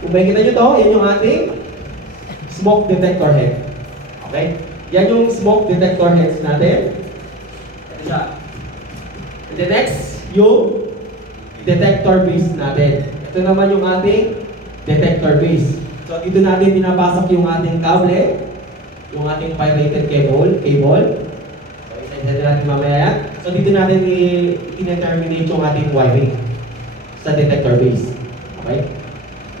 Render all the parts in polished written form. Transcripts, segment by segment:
Kung makikita nyo to, yan yung ating smoke detector head. Okay? Yan yung smoke detector heads natin. Ito siya. And the next, yung detector base natin. Ito naman yung ating detector base. So dito natin pinapasok yung ating kable, yung ating pirated cable. So isa-isa natin mamaya yan. So dito natin i-determinate yung ating wiring sa detector base. Okay?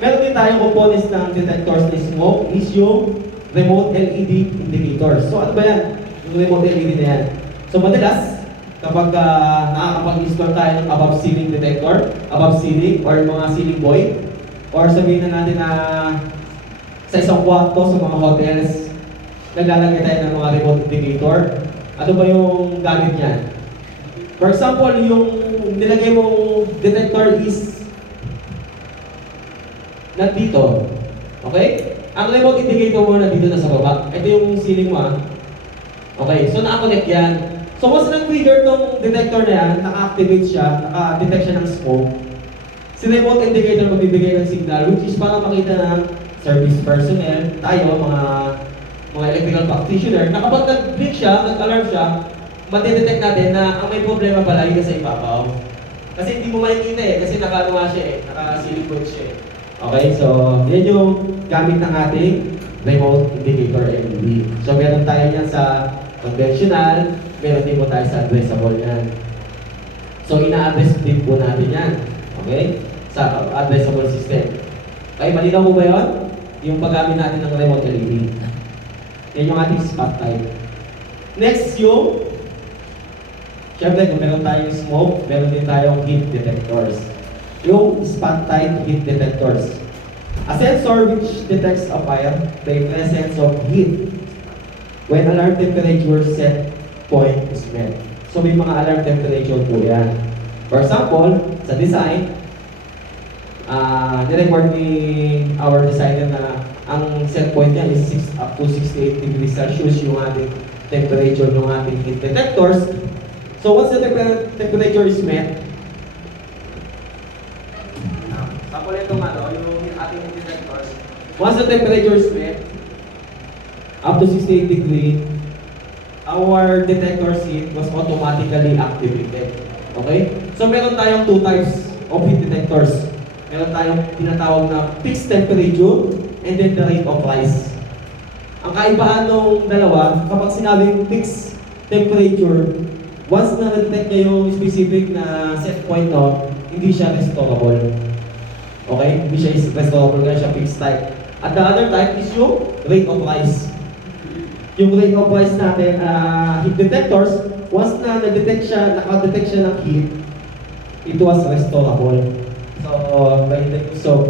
Meron din tayong components ng detectors na smoke is yung remote LED indicators. So ano ba yan? Yung remote LED na yan. So madalas, kapag nakakapag-install tayo ng above ceiling detector, above ceiling or mga ceiling void, or sabihin na natin na sa isang kwarto sa mga hotels, naglalagay tayo ng mga remote indicator. Ano ba yung gamit niyan? For example, yung nilagay mong detector is nandito. Okay? Ang remote indicator mo nandito na sa baba. Ito yung ceiling mo. Okay, so nakakonect yan. So once nag-trigger tong detector na yan, naka-activate siya, naka-detect siya ng smoke, si remote indicator magbibigay ng signal which is para makita ng service personnel, tayo, mga electrical practitioner, na kapag nag-blink siya, nag-alarm siya, matidetect natin na ang may problema pala yung sa ibabaw. Kasi hindi mo makikita kasi nakaluwa siya naka-silicone siya Okay, so yan yung gamit ng ating remote indicator LED. So meron tayo yan sa conventional, meron din po tayo sa addressable yan. So ina-address din po natin yan. Okay? Sa addressable system. Okay, malinaw po ba yun? Yung paggamit natin ng remote LED. Yan yung ating spot type. Next yung, syempre kung meron tayong smoke, meron din tayong heat detectors. Yung spot type heat detectors. A sensor which detects a fire by presence of heat when alarm temperature set point is met. So may mga alarm temperature po yan. For example, sa design, nirecord ni our designer na ang set point niya is up to 68 degrees Celsius yung ating temperature ng ating heat detectors. So once the temperature is met, yung ating detectors, once the temperature is met, up to 68 degrees, our detector heat was automatically activated. Okay? So meron tayong two types of heat detectors. Meron tayong tinatawag na fixed temperature and then the rate of rise. Ang kaibahan ng dalawa, kapag sinabing fixed temperature, once na na-detect niya yung specific na set point hindi siya restorable. Okay? Hindi siya restorable, kaya siya fixed type. At the other type is yung rate of rise. Yung rate of rise natin, heat detectors, once na na-detect siya, naka-detect siya ng heat, it was restorable. So, by the use of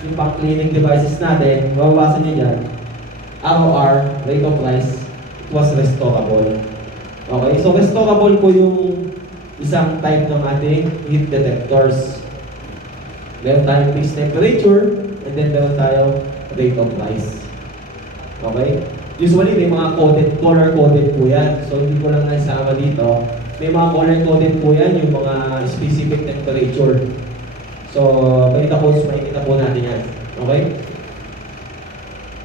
yung pang-cleaning devices natin, mababasa niyo dyan, ROR, rate of rise, it was restorable. Okay? So, restorable po yung isang type ng ating heat detectors. Meron tayong fixed temperature, and then meron tayong rate of rise. Okay? Usually, may mga color-coded po yan. So, hindi ko lang naisama dito. May mga color-coded po yan, yung mga specific temperature. So, balita po, makikita po natin yan. Okay?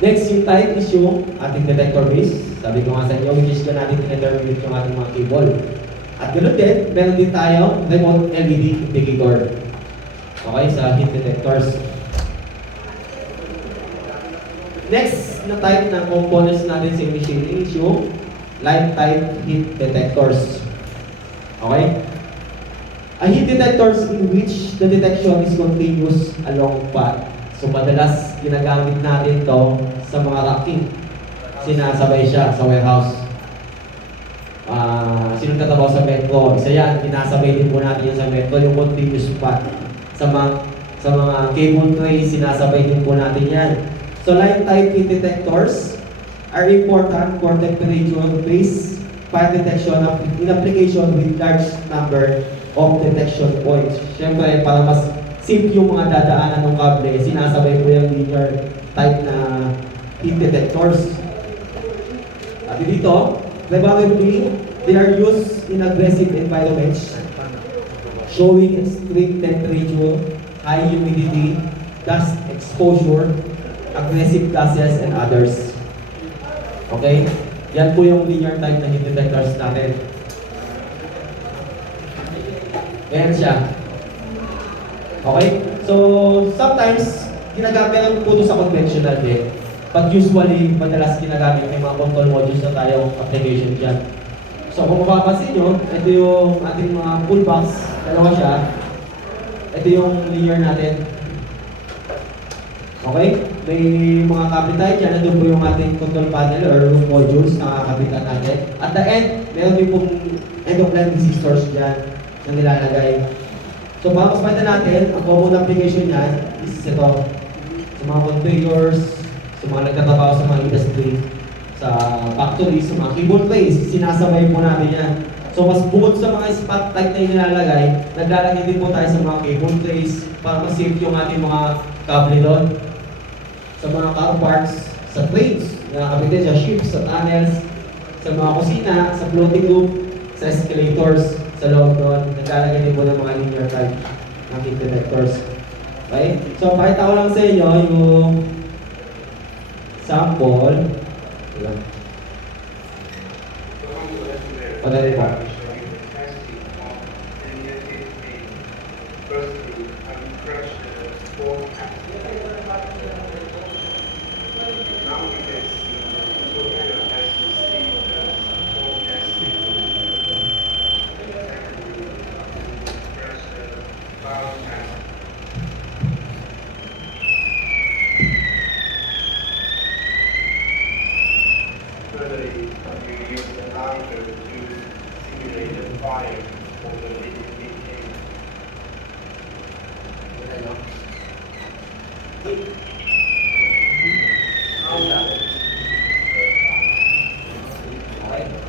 Next, yung type is yung ating detector base. Sabi ko nga sa inyo, which is na natin determine yung ating mga cable. At ganoon din, meron din tayo remote LED indicator. Okay, sa heat detectors. Next na type ng components natin sa machining is yung light type heat detectors. Okay? A heat detectors in which the detection is continuous along path. So madalas ginagamit natin to sa mga racking. Sinasabay siya sa warehouse. Sino tatabaw sa metro? Isa yan, sinasabay din po natin yan sa metro, yung continuous path. Sa mga cable tray, sinasabay din po natin yan. So light type heat detectors are important for temperature-based fire detection in application with large number of detection points. Siyempre, para mas simple yung mga dadaanan ng kable, sinasabay po yung linear type na heat detectors. At dito, preferably, they are used in aggressive environments showing extreme temperature, high humidity, dust exposure, aggressive gases, and others. Okay? Yan po yung linear type na heat detectors natin. Ayan siya. Okay? So, sometimes, ginagamit po ito sa conventional heat. But usually, madalas ginagamit yung mga control modules na tayong application dyan. So, kung mapapansin nyo, ito yung ating mga pull box. Dalawa siya. Ito yung linear natin. Okay? May mga kabit tayo dyan. Ito po yung ating control panel or room modules na kakabitan natin. At the end, meron din pong end-of-line resistors dyan na nilalagay. So, para mas natin, ang common application niyan is ito. Sa mga conveyors, sa mga nagtatrabaho sa mga industry, sa factories, sa mga cable trays, sinasabay po natin yan. So, mas bukod sa mga spot type na nilalagay, naglalagay din po tayo sa mga cable trays para mas-save yung ating mga kable doon. Sa mga car parts, sa trains, nakakabitin sa ships, sa tunnels, sa mga kusina, sa floating room, sa escalators, sa loob doon, naglalagay din po ng mga linear type ng heat detectors. Okay? So, pakita ko lang sa inyo yung sample. Ayan. Pagdali po.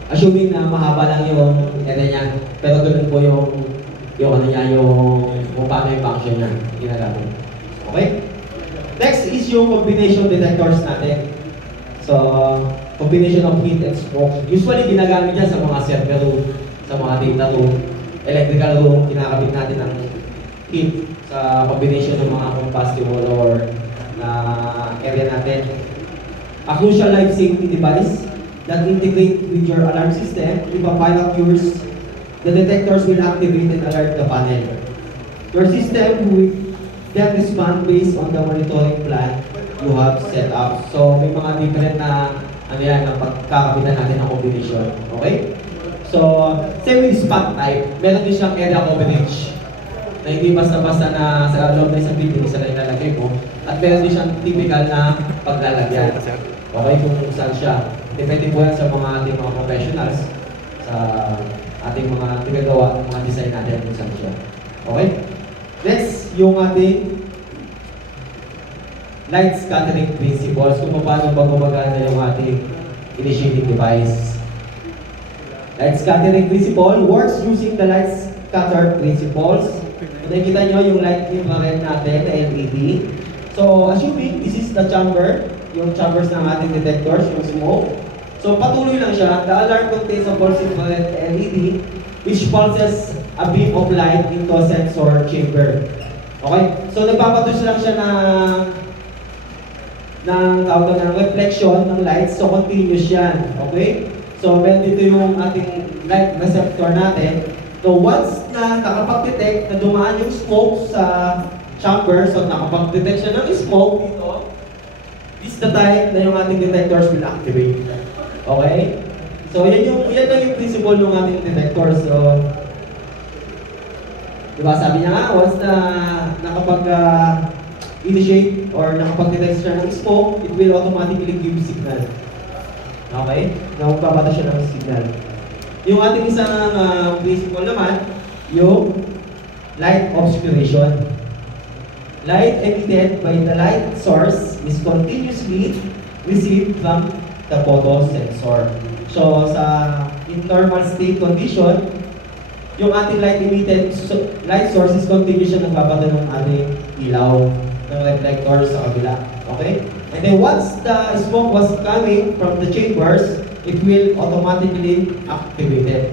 Assuming na mahaba lang yung area niya, pero doon po yung ano niya, yung kung paano yung function niya, ginagamit. Okay? Next is yung combination detectors natin. So, combination of heat and smoke. Usually, ginagamit yan sa mga server room, sa mga data room, electrical room, kinakabit natin ang heat sa combination ng mga combustible or na area natin. A crucial life safety device that integrate with your alarm system. If a pilot cures, the detectors will activate and alert the panel. Your system will then respond based on the monitoring plan you have set up. So, may mga different na ano yan, na pagkakabitan natin ng combination. Okay? So, same with spot type, meron din siyang area coverage na hindi basta-basta na sa loob na isang video sa ilalagay mo. At meron din siyang typical na paglalagyan. Okay, kung saan siya. Depende po yan sa mga ating mga professionals, sa ating mga tigagawa, mga design natin kung saan siya. Okay? Next, yung ating light scattering principles, kung paano ba gumagana yung ating initiating device. Light scattering principle works using the light scatter principles. Kung nakikita nyo yung light infrared natin na LED. So, assuming this is the chamber, yung chambers ng ating detectors, yung smoke. So, patuloy lang siya. The alarm contains a pulse infrared LED which pulses a beam of light into a sensor chamber. Okay? So, nagpapatus lang siya ng tawag ng reflection ng light. So, continuous yan. Okay? So, meron dito yung ating light receptor natin. So, once na nakapag-detect na dumaan yung smoke sa chamber, so nakapag-detect siya ng smoke dito, this is the time na yung ating detectors will activate. Okay? So, yan lang yung principle ng ating detector. So, diba sabi niya nga, once na nakapag-initiate or nakapag-detect siya ng smoke, it will automatically give signal. Okay? Na magpapata siya ng signal. Yung ating isang principle naman, yung light obscuration. Light emitted by the light source is continuously received from the photosensor. So, in normal state condition, yung ating light emitted light source is continuous siya nagpapata ng ating ilaw ng reflector sa kabila. Okay? And then once the smoke was coming from the chambers, it will automatically activated.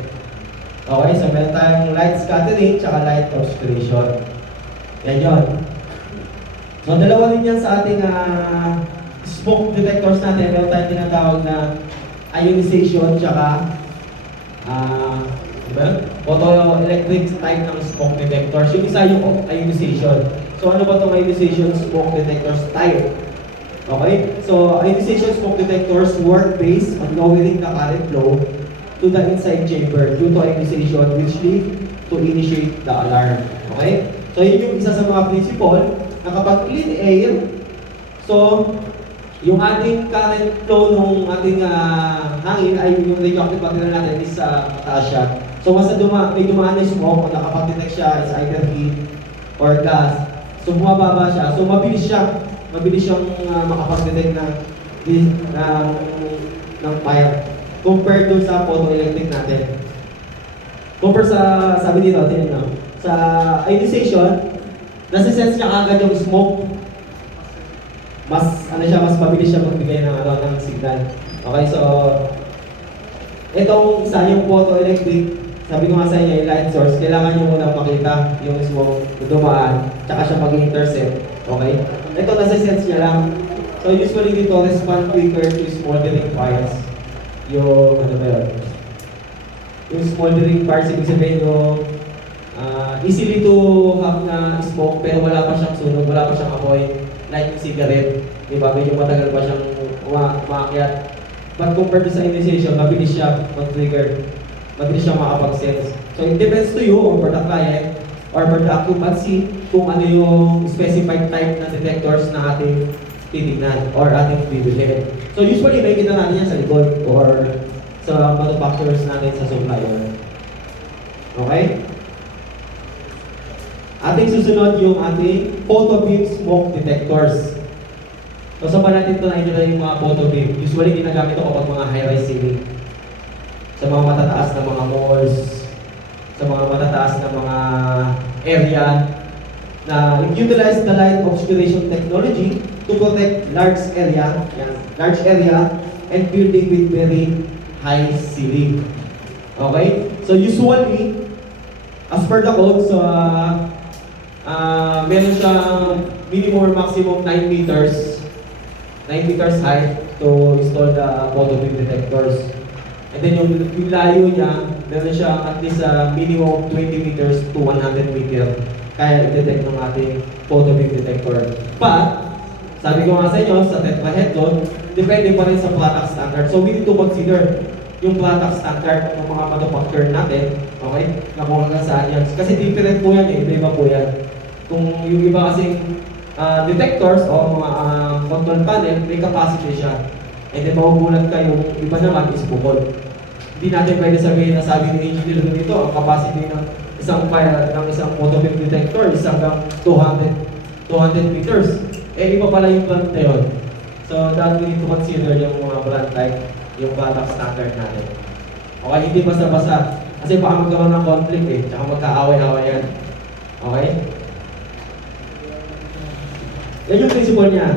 Okay, so meron tayong light scattering tsaka light obscuration. Yan yun. So, dalawa din yan sa ating smoke detectors natin. Meron tayong tinatawag na ionization, tsaka diba? Photoelectric type ng smoke detectors. Yung isa yung ionization. So, ano ba itong ionization smoke detectors type? Okay? So, ionization smoke detectors work based on lowering the current flow to the inside chamber due to ionization, which lead to initiate the alarm. Okay? So, yun yung isa sa mga principle na kapag clean air, so, yung ating current flow ng ating hangin ay yung radioactive material natin is mataas siya. So, once may dumaan na smoke, kung nakapag-detect siya is either heat or gas, so bumababa siya. So, mabilis siyang makapag-detect ng fire compared dun sa photoelectric natin. Compare sa, sabi dito, tingnan nyo, sa ionization, nasa-sense niya agad yung smoke. Mas mabilis siya magbigay ng signal. Okay, so itong isa yung photoelectric, sabi ko nga sa inyo, yung light source, kailangan nyo munang makita yung smoke na dumaan, tsaka siya mag-intercept. Okay? Ito nasa-sense niya lang. So usually dito, respond quicker to smoldering fires. Yung, ano ba yun? Yung smoldering fires, ibig sabihin yung easily to have na smoke pero wala pa siyang sunog, wala pa siyang apoy, like yung cigarette, di ba? Medyo matagal pa siyang umaakyat. But compared to sa ionization, mabilis siya mag-trigger, mabilis siya makapag-sense. So it depends to you or for the client or for the occupancy kung ano yung specified type na detectors na ating titignan or ating bibilhin. So usually may kita natin yan sa likod or sa manufacturers natin sa supplier. Okay? Ating susunod yung ating photo beam smoke detectors. So sa natin ito nakikita yung mga photo beam. Usually ginagamit ito kapag mga high-rise ceiling. Sa mga matataas na mga malls, sa mga matataas na mga area na utilize the light obscuration technology to protect large area and building with very high ceiling. Okay? So usually, as per the code, so meron siyang minimum or maximum 9 meters high to install the photo beam detectors. And then yung layo niya, meron siyang at least minimum 20 meters to 100 meter kaya i-detect ng ating photo beam detector. But, sabi ko nga sa inyo, sa tetrahedron, depende pa rin sa product standard. So we need to consider yung product standard ng mga manufacturer natin, okay? Na kung hanggang saan yan. Kasi different po yan iba-iba po yan. Kung yung iba kasing detectors o mga control panel, may capacity siya. And then mahugulat kayo, yung iba naman is bukod. Hindi natin pwede sabihin na sabi ni engineer dito, ang capacity ng isang photo beam detector is hanggang 200 meters. Eh, iba pala yung brand na yun. So, that we need to consider yung mga brand like yung product standard natin. Okay, hindi basta-basta. Kasi baka magkaroon ng conflict eh, tsaka magkaaway-away yan. Okay? Yan yung principle niya.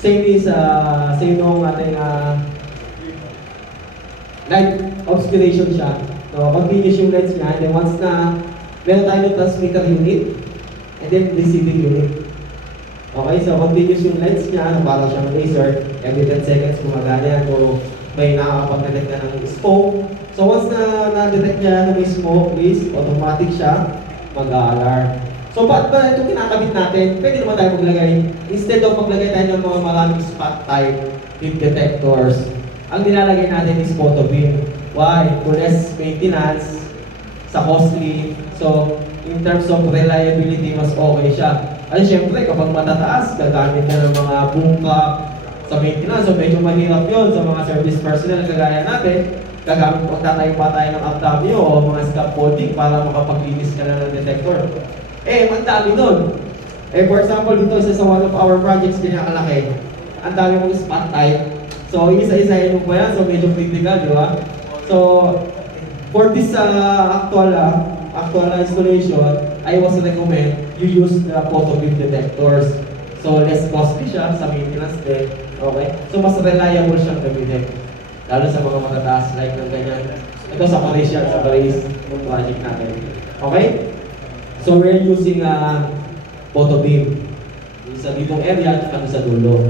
Same nung ating light obscuration siya. So, continuous yung lens niya, and then once na meron tayo ng transmitter unit, and then receiving unit. Okay, so continuous yung lens niya, parang siyang laser, every 10 seconds gumagana yan, so may nakakapag-detect na ng smoke. So once na na-detect niya na may smoke, is automatic siya mag-alarm. So ba't ba ito kinakabit natin? Pwede naman tayo maglagay. Instead of maglagay tayo ng mga maraming spot type beam detectors, ang nilalagay natin is photo beam. Why? To less maintenance, sa costly. So in terms of reliability, mas okay siya. Ay syempre, kapag matataas, gagamit na ng mga bungka sa maintenance. So medyo mahirap yun sa mga service personnel na kagaya natin. Gagamit po tayo ng abtamio o mga scaffolding para makapaglinis ka na ng detector. Eh, ang dami nun. Eh, for example, dito isa sa one of our projects, kinakalaki. Ang dami mong spot type. So, isa-isahin mo pa yan. So, medyo critical, di ba? So, for this actual installation, I was recommend you use the photo beam detectors. So, less costly siya sa maintenance din. Okay? So, mas reliable siyang gamitin. Lalo sa mga matataas like ng ganyan. Ito sa Paris yan, sa Paris yung project natin. Okay? So, we're using photo beam. sa ditong area at sa dulo.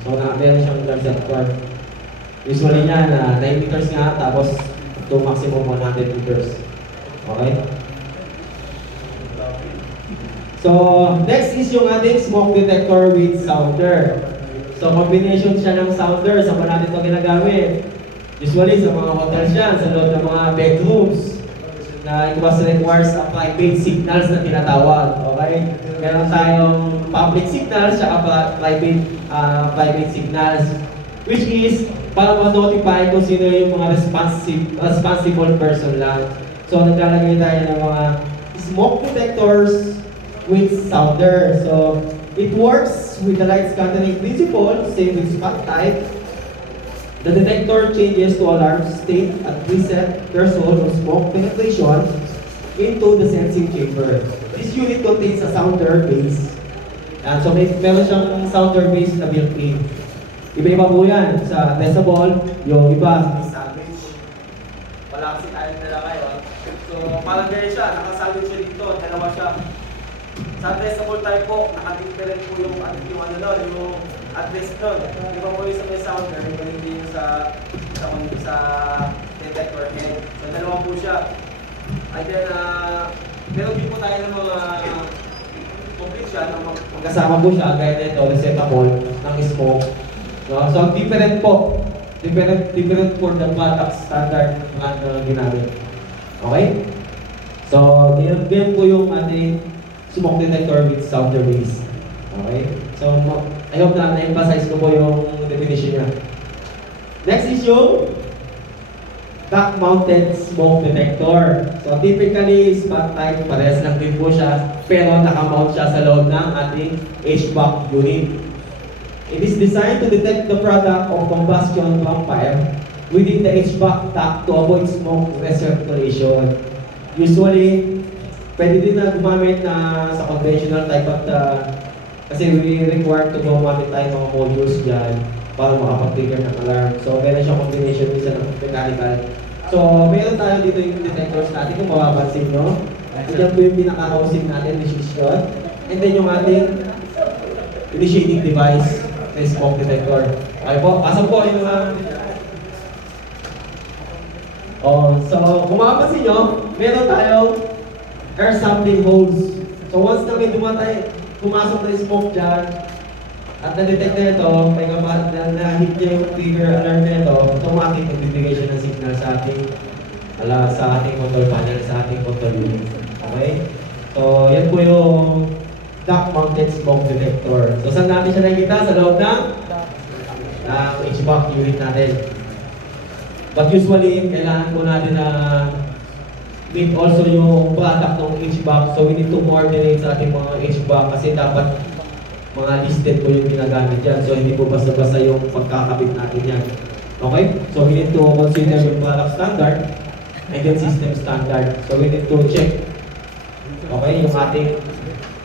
So meron siyang reservoir. Usually niya na 9 meters nga, tapos to maximum 100 meters. Okay? So, next is yung ating smoke detector with sounder. So, combination siya ng sounder. Saan ba natin ito ginagamit? Usually, sa mga hotels yan, sa loob ng mga bedrooms, na it was requires a private signals na tinatawag. Okay? Meron tayong public signals, saka private signals, which is para ma-notify kung sino yung mga responsible person lang. So, naglalagay tayo ng mga smoke detectors with sounder. So, it works with the light scattering principle, same with spot type. The detector changes to alarm state at preset threshold of smoke penetration into the sensing chamber. This unit contains a sounder base. And so, meron siyang sounder base na built-in. Iba-iba po yan. Sa decibel, yung iba, sandwich. Wala kasi tayo nila ngayon. So, parang ganyan siya. Nakasandwich siya dito. Dalawa siya. Sa decibel type po, naka-different po yung address doon. Iba po yung sa may sounder, hindi yung sa detector head. So, dalawa po siya. And then, meron din po tayo ng mga complete siya, magkasama po siya, gaya nito, receptacle ng smoke. No? So, different po. Different for the product standard na ginamit. Okay? So, ganyan po yung ating smoke detector with sounder base. Okay? So, I hope na na-emphasize ko po yung definition niya. Next is yung back-mounted smoke detector. So, typically, spot type, parehas lang din po siya, pero naka-mount siya sa loob ng ating HVAC unit. It is designed to detect the product of combustion from fire within the HVAC duct to avoid smoke recirculation. Usually, pwede din na gumamit na sa conventional type at kasi we require to gumamit tayo mga modules dyan para makapag-trigger ng alarm. So, meron siyang combination isa ng mechanical. So, meron tayo dito yung detectors natin kung mapapansin nyo. Yan po yung pinaka-housing natin, which is yun. And then yung ating initiating device, na smoke detector. Okay po, pasok po yung so, kung mapapansin nyo, meron tayong air sampling holes. So, once na may pumasok na smoke dyan, at na-detect na ito, may kapag na-hit niya yung trigger alarm na ito, automatic magbibigay siya ng signal sa ating control panel, sa ating control unit. Okay? So, yan po yung duct-mounted smoke detector. So, saan natin siya nakikita? Sa loob ng HVAC unit natin. But usually, kailangan po natin na meet also yung product ng HVAC. So, we need to coordinate sa ating mga HVAC kasi dapat mga listed po yung ginagamit yan. So, hindi po basta-basta yung pagkakabit natin yan. Okay? So, we need to consider yung product standard and then system standard. So, we need to check yung ating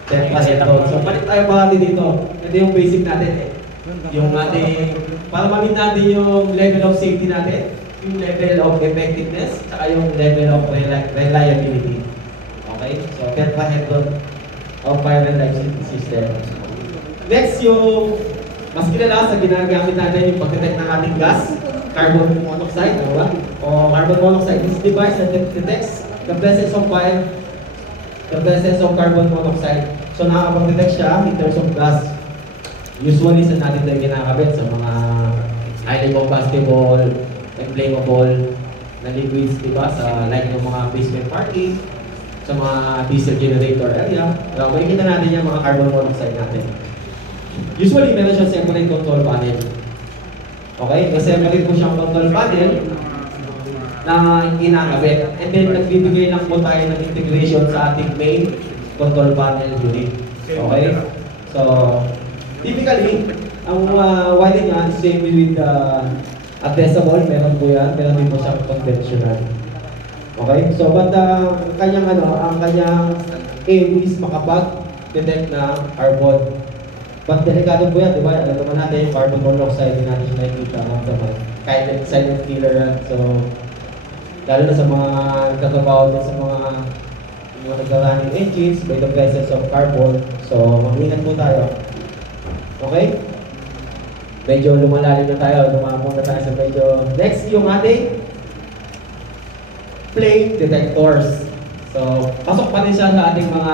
temperature. So, balik tayo pa natin dito. Ito yung basic natin eh. Yung ating, para ma-meet natin yung level of safety natin, yung level of effectiveness, saka yung level of reliability. Okay? So, tetrahedron of fire and life safety system. Next, yung mas kilala sa ginagamit natin yung pag-detect ng ating gas, carbon monoxide, diba? O carbon monoxide. This device that detects the presence of fire, the presence of carbon monoxide. So, nakakapag-detect siya in terms of gas. Usually, sa natin tayo ginakabit sa mga highly combustible, inflammable na liquids, diba? Sa like ng mga basement parking, sa mga diesel generator area. So, makikita natin yung mga carbon monoxide natin. Usually, meron siyang separate control panel. Okay? May separate po siyang control panel na kinakabit. And then, nagbibigay lang po tayo ng integration sa ating main control panel unit. Okay? So, typically, ang wiring nga is same with at decibel, meron po yan. Meron din po siyang conventional. Okay? So, but ang kanyang aim is makapag-detect ng carbon. But delikado po yan, di ba? Alam naman natin yung carbon monoxide, hindi natin siya nakikita naman. Kahit silent killer yan. So, lalo na sa mga nagtatrabaho din sa mga nag-running engines by the presence of carbon. So, mag-ingat po tayo. Okay? Medyo lumalalim na tayo, lumapunta tayo sa medyo... Next, yung ating flame detectors. So, pasok pa rin siya sa ating mga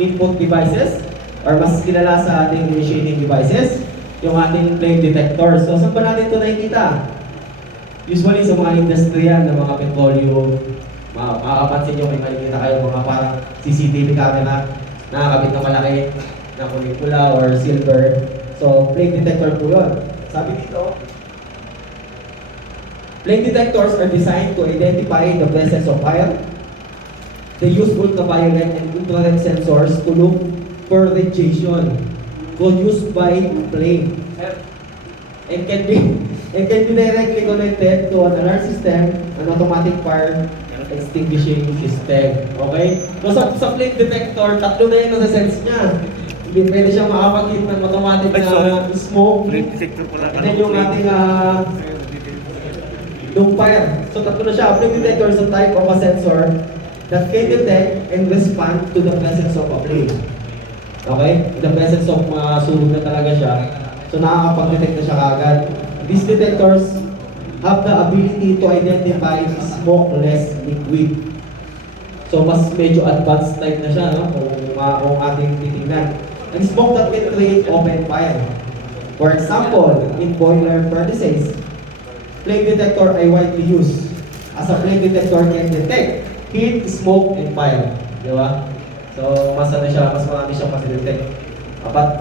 input devices or mas kilala sa ating initiating devices, yung ating flame detectors. So, saan ba natin ito nakikita? Usually sa mga industrial na mga petroleum, makakapansin nyo may makikita kayo mga parang CCTV camera, nakakabit na malaki na kulay pula or silver. So, flame detector po yun. Sabi dito, flame detectors are designed to identify the presence of fire. They use ultraviolet and infrared sensors to look for radiation produced by flame and can be directly connected to an alarm system, an automatic fire extinguishing system. Okay? So sa flame detector, tatlo na yun sa sense niya. Hindi pwede siyang makapag-hit ng automatic na smoke. And then yung ating yung fire. So tatlo na siya. Flame detector is a type of a sensor that can detect and respond to the presence of a flame. Okay? In the presence of sunog na talaga siya. So nakakapag-detect na siya kagad. These detectors have the ability to identify smokeless liquid. So mas medyo advanced type na siya, no? Kung ating titingnan. And smoke that can create open fire. For example, in boiler furnaces, flame detector ay widely used. As a flame detector can detect heat, smoke, and fire. Di ba? So mas ano siya, mas marami siyang mas detect. But